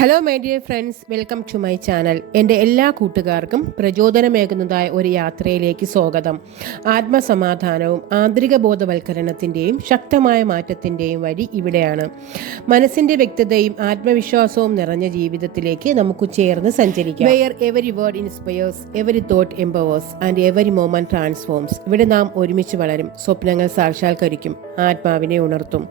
Hello my dear friends, welcome to my channel. എൻ്റെ എല്ലാ കൂട്ടുകാർക്കും പ്രചോദനമേകുന്നതായ ഒരു യാത്രയിലേക്ക് സ്വാഗതം. ആത്മസമാധാനവും ആന്തരിക ബോധവൽക്കരണത്തിൻ്റെയും ശക്തമായ മാറ്റത്തിൻ്റെയും വഴി ഇവിടെയാണ്. മനസ്സിൻ്റെ വ്യക്തതയും ആത്മവിശ്വാസവും നിറഞ്ഞ ജീവിതത്തിലേക്ക് നമുക്ക് ചേർന്ന് സഞ്ചരിക്കാം. Where every word inspires, every thought empowers and every moment transforms. ഇവിടെ നാം ഒരുമിച്ച് വളരും, സ്വപ്നങ്ങൾ സാക്ഷാത്കരിക്കും, ആത്മാവിനെ ഉണർത്തും.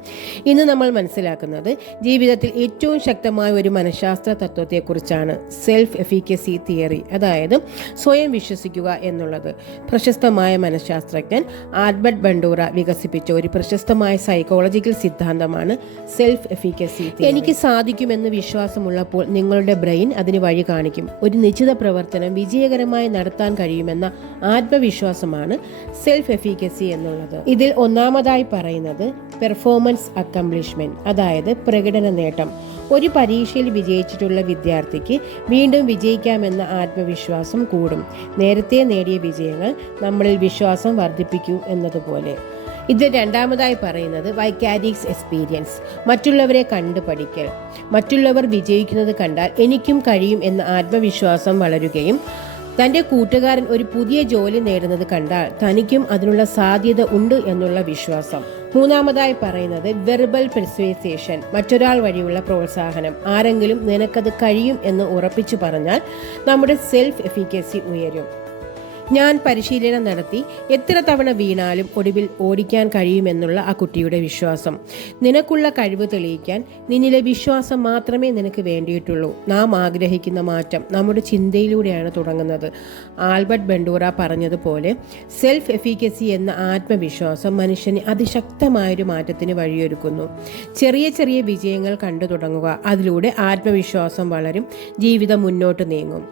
ഇന്ന് നമ്മൾ മനസ്സിലാക്കുന്നത് ജീവിതത്തിൽ ഏറ്റവും ശക്തമായ ഒരു മനഃശാസ്ത്ര തത്വത്തെക്കുറിച്ചാണ്. സെൽഫ് എഫിക്കസി തിയറി, അതായത് സ്വയം വിശ്വസിക്കുക എന്നുള്ളത്. പ്രശസ്തമായ മനഃശാസ്ത്രജ്ഞൻ ആൽബർട്ട് ബണ്ടൂറ വികസിപ്പിച്ച ഒരു പ്രശസ്തമായ സൈക്കോളജിക്കൽ സിദ്ധാന്തമാണ് സെൽഫ് എഫിക്കസി. എനിക്ക് സാധിക്കുമെന്ന് വിശ്വാസമുള്ളപ്പോൾ നിങ്ങളുടെ ബ്രെയിൻ അതിന് വഴി കാണിക്കും. ഒരു നിശ്ചിത പ്രവർത്തനം വിജയകരമായി നടത്താൻ കഴിയുമെന്ന ആത്മവിശ്വാസമാണ് സെൽഫ് എഫിക്കസി എന്നുള്ളത്. ഇതിൽ ഒന്നാമതായി പറയുന്നത് പെർഫോമൻസ് അക്കംപ്ലിഷ്മെന്റ്, അതായത് പ്രകടന നേട്ടം. ഒരു പരീക്ഷയിൽ വിജയിച്ചിട്ടുള്ള വിദ്യാർത്ഥിക്ക് വീണ്ടും വിജയിക്കാമെന്ന ആത്മവിശ്വാസം കൂടും. നേരത്തെ നേടിയ വിജയങ്ങൾ നമ്മളിൽ വിശ്വാസം വർദ്ധിപ്പിക്കും എന്നതുപോലെ. ഇത് രണ്ടാമതായി പറയുന്നത് വൈകാരിക്സ് എക്സ്പീരിയൻസ്, മറ്റുള്ളവരെ കണ്ടു പഠിക്കൽ. മറ്റുള്ളവർ വിജയിക്കുന്നത് കണ്ടാൽ എനിക്കും കഴിയും എന്ന ആത്മവിശ്വാസം വളരുകയും തൻ്റെ കൂട്ടുകാരൻ ഒരു പുതിയ ജോലി നേടുന്നത് കണ്ടാൽ തനിക്കും അതിനുള്ള സാധ്യത ഉണ്ട് എന്നുള്ള വിശ്വാസം. മൂന്നാമതായി പറയുന്നത് വെർബൽ പെർസ്വേസേഷൻ, മറ്റൊരാൾ വഴിയുള്ള പ്രോത്സാഹനം. ആരെങ്കിലും നിനക്കത് കഴിയും എന്ന് ഉറപ്പിച്ചു പറഞ്ഞാൽ നമ്മുടെ സെൽഫ് എഫിക്കസി ഉയരും. ഞാൻ പരിശീലനം നടത്തി, എത്ര തവണ വീണാലും ഒടുവിൽ ഓടിക്കാൻ കഴിയുമെന്നുള്ള ആ കുട്ടിയുടെ വിശ്വാസം. നിനക്കുള്ള കഴിവ് തെളിയിക്കാൻ നിന്നിലെ വിശ്വാസം മാത്രമേ നിനക്ക് വേണ്ടിയിട്ടുള്ളൂ. നാം ആഗ്രഹിക്കുന്ന മാറ്റം നമ്മുടെ ചിന്തയിലൂടെയാണ് തുടങ്ങുന്നത്. ആൽബർട്ട് ബണ്ടൂറ പറഞ്ഞതുപോലെ സെൽഫ് എഫിക്കസി എന്ന ആത്മവിശ്വാസം മനുഷ്യന് അതിശക്തമായൊരു മാറ്റത്തിന് വഴിയൊരുക്കുന്നു. ചെറിയ ചെറിയ വിജയങ്ങൾ കണ്ടു തുടങ്ങുക, അതിലൂടെ ആത്മവിശ്വാസം വളരും, ജീവിതം മുന്നോട്ട് നീങ്ങും.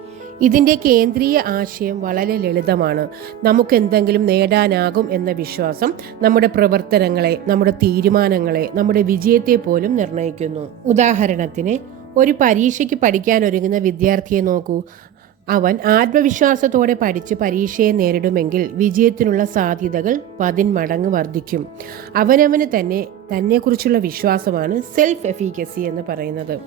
ഇതിൻ്റെ കേന്ദ്രീയ ആശയം വളരെ ലളിതമാണ്. നമുക്ക് എന്തെങ്കിലും നേടാനാകും എന്ന വിശ്വാസം നമ്മുടെ പ്രവർത്തനങ്ങളെ, നമ്മുടെ തീരുമാനങ്ങളെ, നമ്മുടെ വിജയത്തെ പോലും നിർണ്ണയിക്കുന്നു. ഉദാഹരണത്തിന്, ഒരു പരീക്ഷയ്ക്ക് പഠിക്കാൻ ഒരുങ്ങുന്ന വിദ്യാർത്ഥിയെ നോക്കൂ. അവൻ ആത്മവിശ്വാസത്തോടെ പഠിച്ച് പരീക്ഷയെ നേരിടുമെങ്കിൽ വിജയത്തിനുള്ള സാധ്യതകൾ 10 മടങ്ങ് വർദ്ധിക്കും. അവനവന് തന്നെക്കുറിച്ചുള്ള വിശ്വാസമാണ് സെൽഫ് എഫിക്കസി എന്ന് പറയുന്നത്.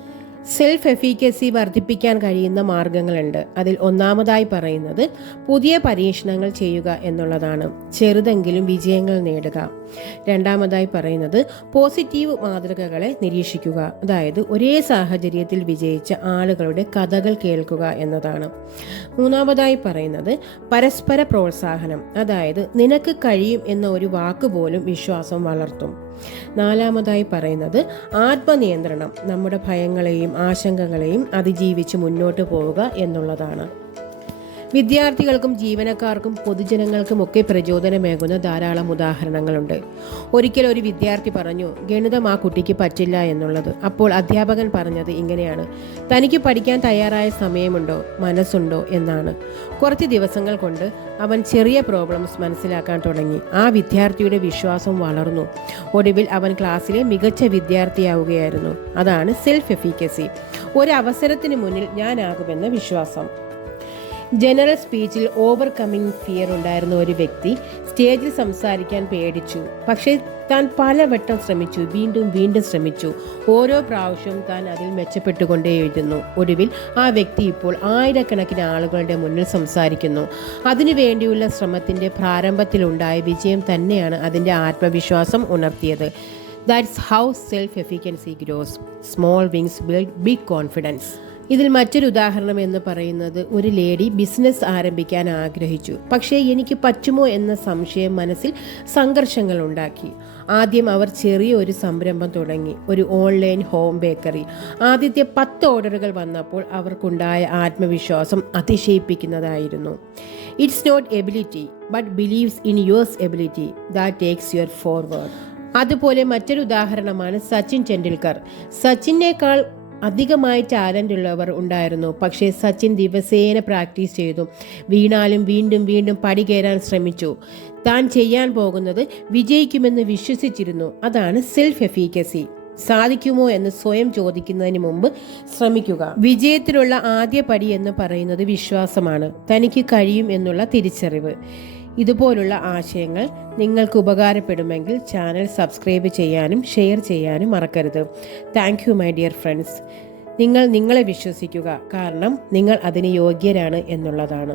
സെൽഫ് എഫിക്കസി വർദ്ധിപ്പിക്കാൻ കഴിയുന്ന മാർഗങ്ങളുണ്ട്. അതിൽ ഒന്നാമതായി പറയുന്നത് പുതിയ പരീക്ഷണങ്ങൾ ചെയ്യുക എന്നുള്ളതാണ്. ചെറുതെങ്കിലും വിജയങ്ങൾ നേടുക. രണ്ടാമതായി പറയുന്നത് പോസിറ്റീവ് മാതൃകകളെ നിരീക്ഷിക്കുക, അതായത് ഒരേ സാഹചര്യത്തിൽ വിജയിച്ച ആളുകളുടെ കഥകൾ കേൾക്കുക എന്നതാണ്. മൂന്നാമതായി പറയുന്നത് പരസ്പര പ്രോത്സാഹനം, അതായത് നിനക്ക് കഴിയും എന്ന ഒരു വാക്ക് പോലും വിശ്വാസം വളർത്തും. നാലാമതായി പറയുന്നത് ആത്മനിയന്ത്രണം, നമ്മുടെ ഭയങ്ങളെയും ആശങ്കകളെയും അതിജീവിച്ച് മുന്നോട്ട് പോവുക എന്നുള്ളതാണ്. വിദ്യാർത്ഥികൾക്കും ജീവനക്കാർക്കും പൊതുജനങ്ങൾക്കും ഒക്കെ പ്രചോദനമേകുന്ന ധാരാളം ഉദാഹരണങ്ങളുണ്ട്. ഒരിക്കൽ ഒരു വിദ്യാർത്ഥി പറഞ്ഞു, ഗണിതം ആ കുട്ടിക്ക് പറ്റില്ല എന്നുള്ളത്. അപ്പോൾ അധ്യാപകൻ പറഞ്ഞത് ഇങ്ങനെയാണ്: തനിക്ക് പഠിക്കാൻ തയ്യാറായ സമയമുണ്ടോ, മനസ്സുണ്ടോ എന്നാണ്. കുറച്ച് ദിവസങ്ങൾ കൊണ്ട് അവൻ ചെറിയ പ്രോബ്ലംസ് മനസ്സിലാക്കാൻ തുടങ്ങി. ആ വിദ്യാർത്ഥിയുടെ വിശ്വാസം വളർന്നു. ഒടുവിൽ അവൻ ക്ലാസ്സിലെ മികച്ച വിദ്യാർത്ഥിയാവുകയായിരുന്നു. അതാണ് സെൽഫ് എഫിക്കസി. ഒരു അവസരത്തിന് മുന്നിൽ ഞാനാകുമെന്ന വിശ്വാസം. ജനറൽ സ്പീച്ചിൽ ഓവർകമ്മിങ് ഫിയർ ഉണ്ടായിരുന്ന ഒരു വ്യക്തി സ്റ്റേജിൽ സംസാരിക്കാൻ പേടിച്ചു. പക്ഷേ താൻ പലവട്ടം ശ്രമിച്ചു, വീണ്ടും ശ്രമിച്ചു. ഓരോ പ്രാവശ്യവും താൻ അതിൽ മെച്ചപ്പെട്ടുകൊണ്ടേയിരുന്നു. ഒടുവിൽ ആ വ്യക്തി ഇപ്പോൾ ആയിരക്കണക്കിന് ആളുകളുടെ മുന്നിൽ സംസാരിക്കുന്നു. അതിനുവേണ്ടിയുള്ള ശ്രമത്തിൻ്റെ പ്രാരംഭത്തിലുണ്ടായ വിജയം തന്നെയാണ് അതിൻ്റെ ആത്മവിശ്വാസം ഉണർത്തിയത്. That's how self efficacy grows. Small wins build big confidence. ഇതിൽ മറ്റൊരു ഉദാഹരണം എന്ന് പറയുന്നത്, ഒരു ലേഡി ബിസിനസ് ആരംഭിക്കാൻ ആഗ്രഹിച്ചു. പക്ഷേ എനിക്ക് പറ്റുമോ എന്ന സംശയം മനസ്സിൽ സംഘർഷങ്ങൾ ഉണ്ടാക്കി. ആദ്യം അവർ ചെറിയൊരു സംരംഭം തുടങ്ങി, ഒരു ഓൺലൈൻ ഹോം ബേക്കറി. ആദ്യത്തെ 10 ഓർഡറുകൾ വന്നപ്പോൾ അവർക്കുണ്ടായ ആത്മവിശ്വാസം അതിശയിപ്പിക്കുന്നതായിരുന്നു. It's not ability but believes in yours ability that takes your forward. അതുപോലെ മറ്റൊരു ഉദാഹരണമാണ് സച്ചിൻ ടെണ്ടുൽക്കർ. സച്ചിനേക്കാൾ അധികമായി ടാലൻ്റ് ഉള്ളവർ ഉണ്ടായിരുന്നു. പക്ഷേ സച്ചിൻ ദിവസേന പ്രാക്ടീസ് ചെയ്തു, വീണാലും വീണ്ടും പടി കയറാൻ ശ്രമിച്ചു. താൻ ചെയ്യാൻ പോകുന്നത് വിജയിക്കുമെന്ന് വിശ്വസിച്ചിരുന്നു. അതാണ് സെൽഫ് എഫിക്കസി. സാധിക്കുമോ എന്ന് സ്വയം ചോദിക്കുന്നതിന് മുമ്പ് ശ്രമിക്കുക. വിജയത്തിലുള്ള ആദ്യ പടി എന്ന് പറയുന്നത് വിശ്വാസമാണ്, തനിക്ക് കഴിയും എന്നുള്ള തിരിച്ചറിവ്. ഇതുപോലുള്ള ആശയങ്ങൾ നിങ്ങൾക്ക് ഉപകാരപ്പെടുമെങ്കിൽ ചാനൽ സബ്സ്ക്രൈബ് ചെയ്യാനും ഷെയർ ചെയ്യാനും മറക്കരുത്. Thank you my dear friends. നിങ്ങൾ നിങ്ങളെ വിശ്വസിക്കുക, കാരണം നിങ്ങൾ അതിന് യോഗ്യരാണ് എന്നുള്ളതാണ്.